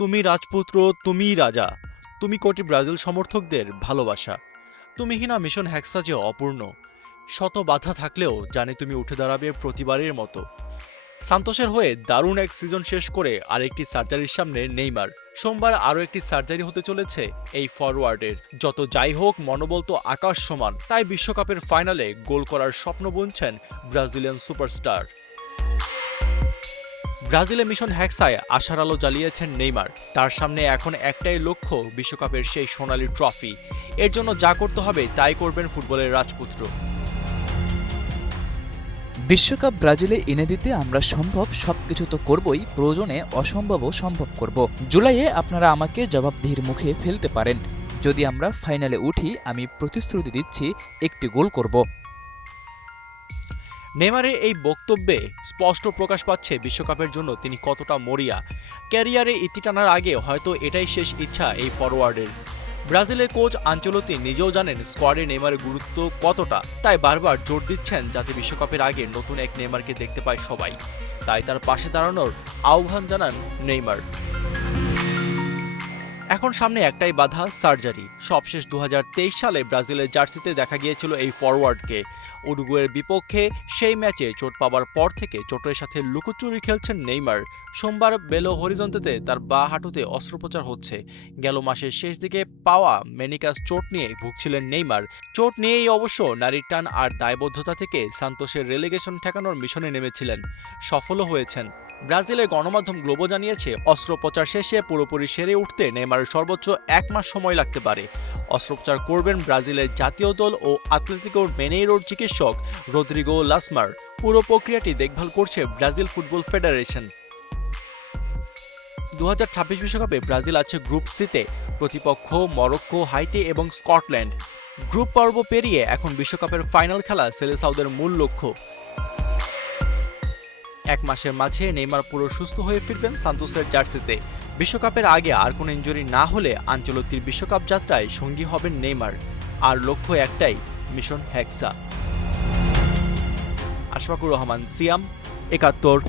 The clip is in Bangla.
তুমি রাজপুত্র, তুমিই রাজা। তুমি কোটি ব্রাজিল সমর্থকদের ভালোবাসা। তুমিহীনা মিশন হেক্সা যে অপূর্ণ। শত বাধা থাকলেও জানি তুমি উঠে দাঁড়াবে প্রতিবারের মতো। সান্তোসের হয়ে দারুণ এক সিজন শেষ করে আরেকটি সার্জারির সামনে নেইমার। সোমবার আরও একটি সার্জারি হতে চলেছে এই ফরওয়ার্ডের। যত যাই হোক, মনোবল তো আকাশ সমান। তাই বিশ্বকাপের ফাইনালে গোল করার স্বপ্ন বুনছেন ব্রাজিলিয়ান সুপারস্টার। ব্রাজিলে মিশন হেক্সায় আশার আলো জ্বালিয়েছেন নেইমার। তার সামনে এখন একটাই লক্ষ্য, বিশ্বকাপের সেই সোনালী ট্রফি। এর জন্য যা করতে হবে তাই করবেন ফুটবলের রাজপুত্র। বিশ্বকাপ ব্রাজিলে এনে দিতে আমরা সম্ভব সবকিছু তো করবই, প্রয়োজনে অসম্ভবও সম্ভব করব। জুলাইয়ে আপনারা আমাকে জবাবদিহির মুখে ফেলতে পারেন। যদি আমরা ফাইনালে উঠি, আমি প্রতিশ্রুতি দিচ্ছি একটি গোল করব। নেইমারের এই বক্তব্যে স্পষ্ট প্রকাশ পাচ্ছে বিশ্বকাপের জন্য তিনি কতটা মরিয়া। ক্যারিয়ারে ইতি টানার আগে হয়তো এটাই শেষ ইচ্ছা এই ফরওয়ার্ডের। ব্রাজিলের কোচ আনচেলোত্তি নিজেও জানেন স্কোয়াডে নেইমারের গুরুত্ব কতটা, তাই বারবার জোর দিচ্ছেন যাতে বিশ্বকাপের আগে নতুন এক নেইমারকে দেখতে পায় সবাই। তাই তার পাশে দাঁড়ানোর আহ্বান জানান নেইমার। এখন সামনে একটাই বাধা, সার্জারি। সবশেষ 2023 সালে ব্রাজিলের জার্সিতে দেখা গিয়েছিল এই ফরওয়ার্ডকে। উরুগুয়ের বিপক্ষে সেই ম্যাচে চোট পাওয়ার পর থেকে চোটের সাথে লুকোচুরি খেলছেন নেইমার। সোমবার বেলো হরিজন্তেতে তার বাঁ হাঁটুতে অস্ত্রোপচার হচ্ছে। গেল মাসের শেষ দিকে পাওয়া মেনিকাস চোট নিয়ে ভুগছিলেন নেইমার। চোট নিয়েই অবশ্য নারীর টান আর দায়বদ্ধতা থেকে সান্তোসের রেলিগেশন ঠেকানোর মিশনে নেমেছিলেন। সফলও হয়েছেন। ব্রাজিলের গণমাধ্যম গ্লোবো জানিয়েছে, অস্ত্রোপচার শেষে পুরোপুরি সেরে উঠতে নেইমারের সর্বোচ্চ 1 মাস সময় লাগতে পারে। অস্ত্রোপচার করবেন ব্রাজিলের জাতীয় দল ও আতলেতিকো মিনেইরোর চিকিৎসক রদ্রিগো লাসমার। পুরো প্রক্রিয়াটি দেখভাল করছে ব্রাজিল ফুটবল ফেডারেশন। 2026 বিশ্বকাপে ব্রাজিল আছে গ্রুপ সিতে। প্রতিপক্ষ মরক্কো, হাইতি এবং স্কটল্যান্ড। গ্রুপ পর্ব পেরিয়ে এখন বিশ্বকাপের ফাইনাল খেলা সেলেসাওদের মূল লক্ষ্য। 1 মাসের মাঝে নেইমার পুরো সুস্থ হয়ে ফিরবেন সান্তোসের জার্সিতে। বিশ্বকাপের আগে আর কোনো ইনজুরি না হলে আনচেলত্তির বিশ্বকাপ যাত্রায় সঙ্গী হবেন নেইমার। আর লক্ষ্য একটাই, মিশন হেক্সা। আশফাকুর রহমান, সিয়াম, 71।